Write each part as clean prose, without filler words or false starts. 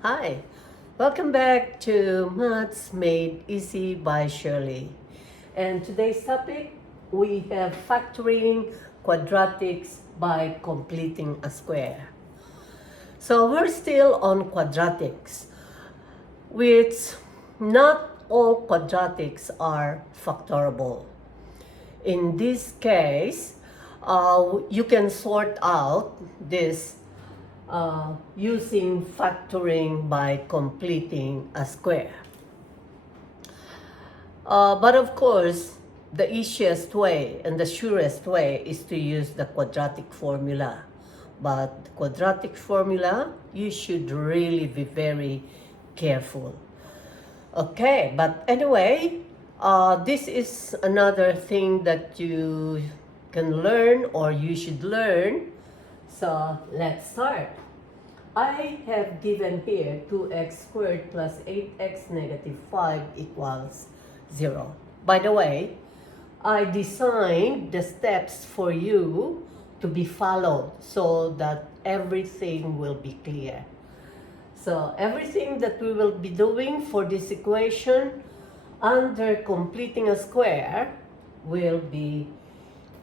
Hi, welcome back to Maths Made Easy by Shirley. And today's topic, we have factoring quadratics by completing a square. So we're still on quadratics, which not all quadratics are factorable. In this case, you can sort out this using factoring by completing a square. But of course, the easiest way and the surest way is to use the quadratic formula. But the quadratic formula, you should really be very careful. Okay, but anyway, this is another thing that you can learn or you should learn. So let's start. I have given here 2x squared plus 8x negative 5 equals 0. By the way, I designed the steps for you to be followed so that everything will be clear. So everything that we will be doing for this equation under completing a square will be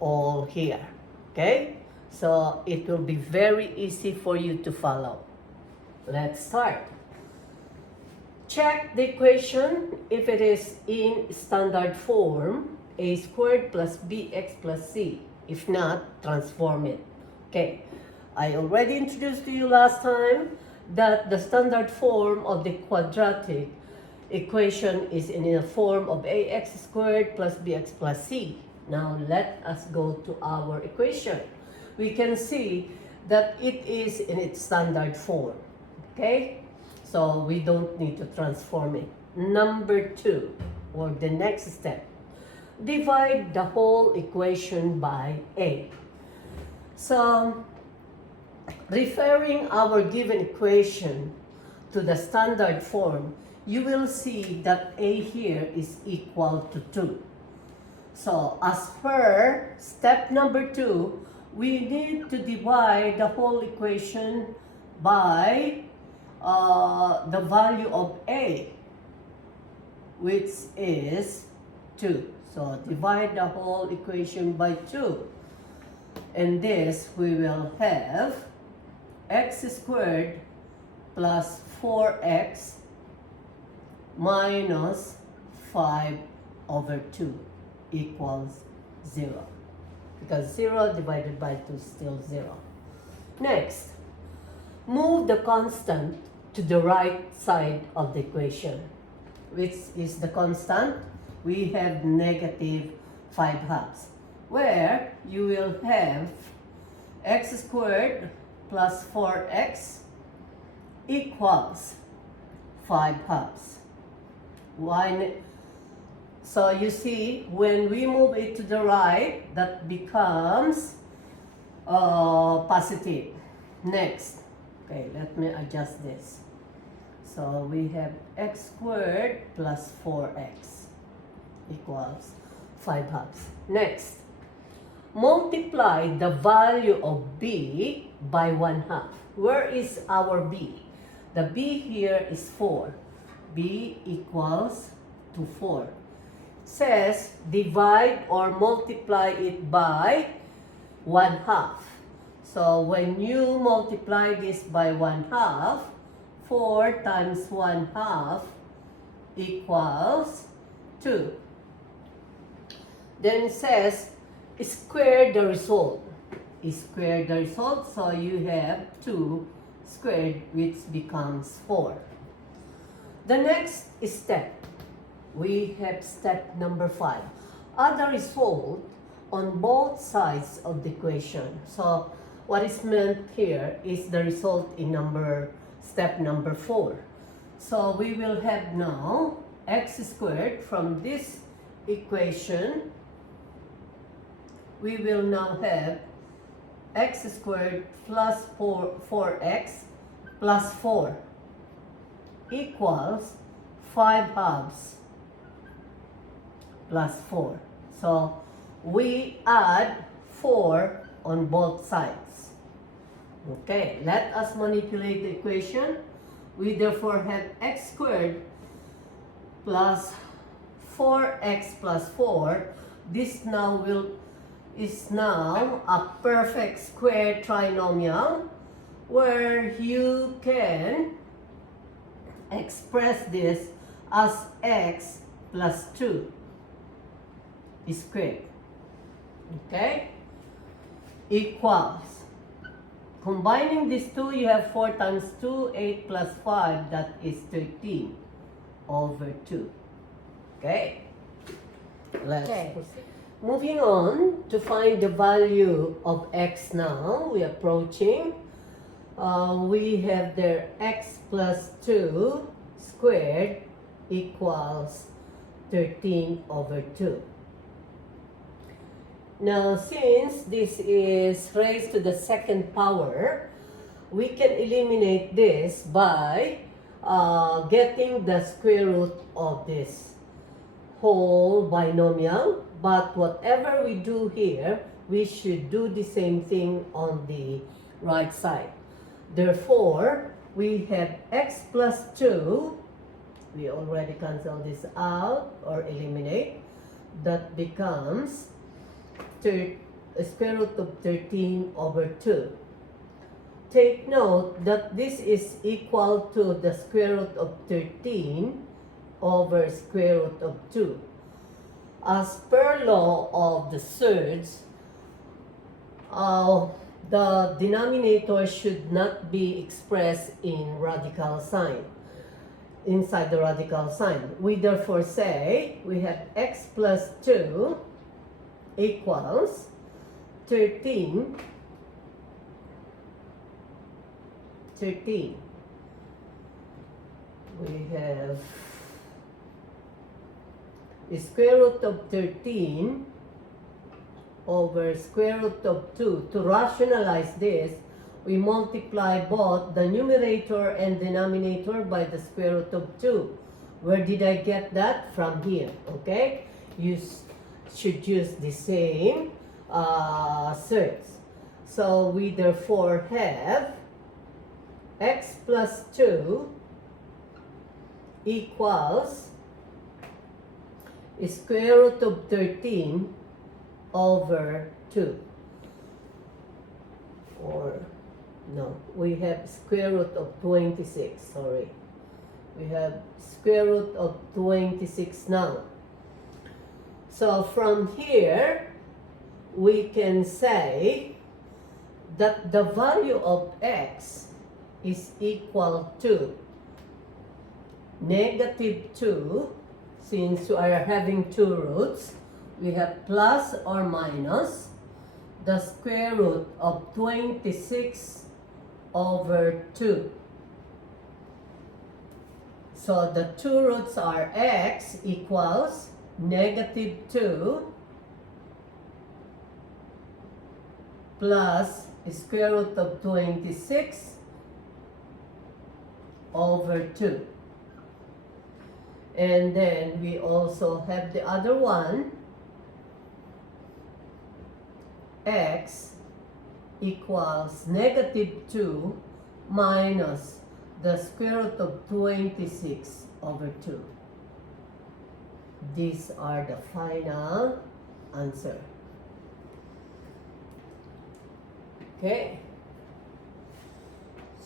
all here. Okay? So it will be very easy for you to follow. Let's start. Check the equation if it is in standard form, a squared plus bx plus c. If not, transform it. Okay, I already introduced to you last time that the standard form of the quadratic equation is in the form of ax squared plus bx plus c. Now let us go to our equation. We can see that it is in its standard form. Okay? So we don't need to transform it. Number 2, or the next step, divide the whole equation by a. So, referring our given equation to the standard form, you will see that a here is equal to 2. So, as per step number 2, we need to divide the whole equation by the value of a, which is 2. So divide the whole equation by 2. And this we will have x squared plus 4x minus 5 over 2 equals 0. Because 0 divided by 2 is still 0. Next, move the constant to the right side of the equation. Which is the constant? We have negative 5 halves. Where you will have x squared plus 4x equals 5 halves. So you see, when we move it to the right, that becomes positive. Next, okay, let me adjust this. So we have x squared plus 4x equals 5 halves. Next, multiply the value of b by 1/2. Where is our b? The b here is 4. b equals to 4. Says divide or multiply it by 1/2. So when you multiply this by 1/2, 4 times 1/2 equals 2. Then it says square the result. Square the result, so you have 2 squared, which becomes 4. The next step, we have step number 5. Add the result on both sides of the equation. So what is meant here is the result in step number 4. So we will have now x squared from this equation. We will now have x squared plus 4x plus 4 equals 5 halves plus 4. So we add 4 on both sides. Okay, let us manipulate the equation. We therefore have x squared plus 4x plus 4. This now is now a perfect square trinomial where you can express this as x plus 2 squared. Okay? Equals. Combining these two, you have 4 times 2, 8 plus 5, that is 13 over 2. Okay? Let's proceed. Moving on to find the value of x now, we're approaching. We have there x plus 2 squared equals 13 over 2. Now, since this is raised to the second power, we can eliminate this by getting the square root of this whole binomial. But whatever we do here, we should do the same thing on the right side. Therefore, we have x plus 2. We already cancel this out or eliminate. That becomes square root of 13 over 2. Take note that this is equal to the square root of 13 over square root of 2. As per law of the surds, the denominator should not be expressed in radical sign, inside the radical sign. We therefore say we have x plus 2 equals 13. We have the square root of 13 over square root of 2. To rationalize this, we multiply both the numerator and denominator by the square root of 2. Where did I get that? From here, okay? You should use the same surds. So we therefore have x plus 2 equals square root of 13 over 2. Or, no, we have square root of 26, sorry. We have square root of 26 now. So from here, we can say that the value of x is equal to -2. Since we are having two roots, we have plus or minus the square root of 26 over 2. So the two roots are x equals -2 plus square root of 26 over 2. And then we also have the other one, x equals -2 minus the square root of 26 over 2. These are the final answer. Okay.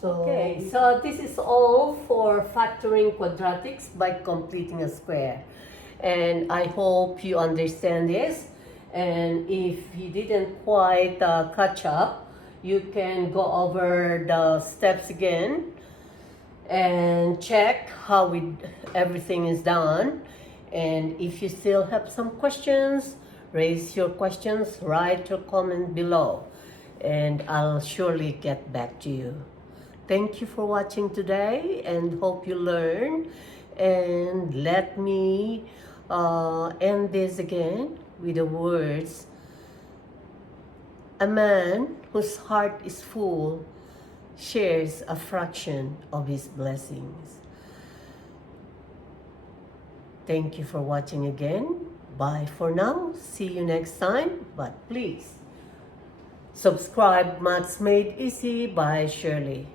So this is all for factoring quadratics by completing a square. And I hope you understand this. And if you didn't quite catch up, you can go over the steps again and check how everything is done. And if you still have some questions, raise your questions, write your comment below, and I'll surely get back to you. Thank you for watching today and hope you learn. And let me end this again with the words, a man whose heart is full shares a fraction of his blessings. Thank you for watching again. Bye for now. See you next time. But please subscribe Maths Made Easy by Shirley.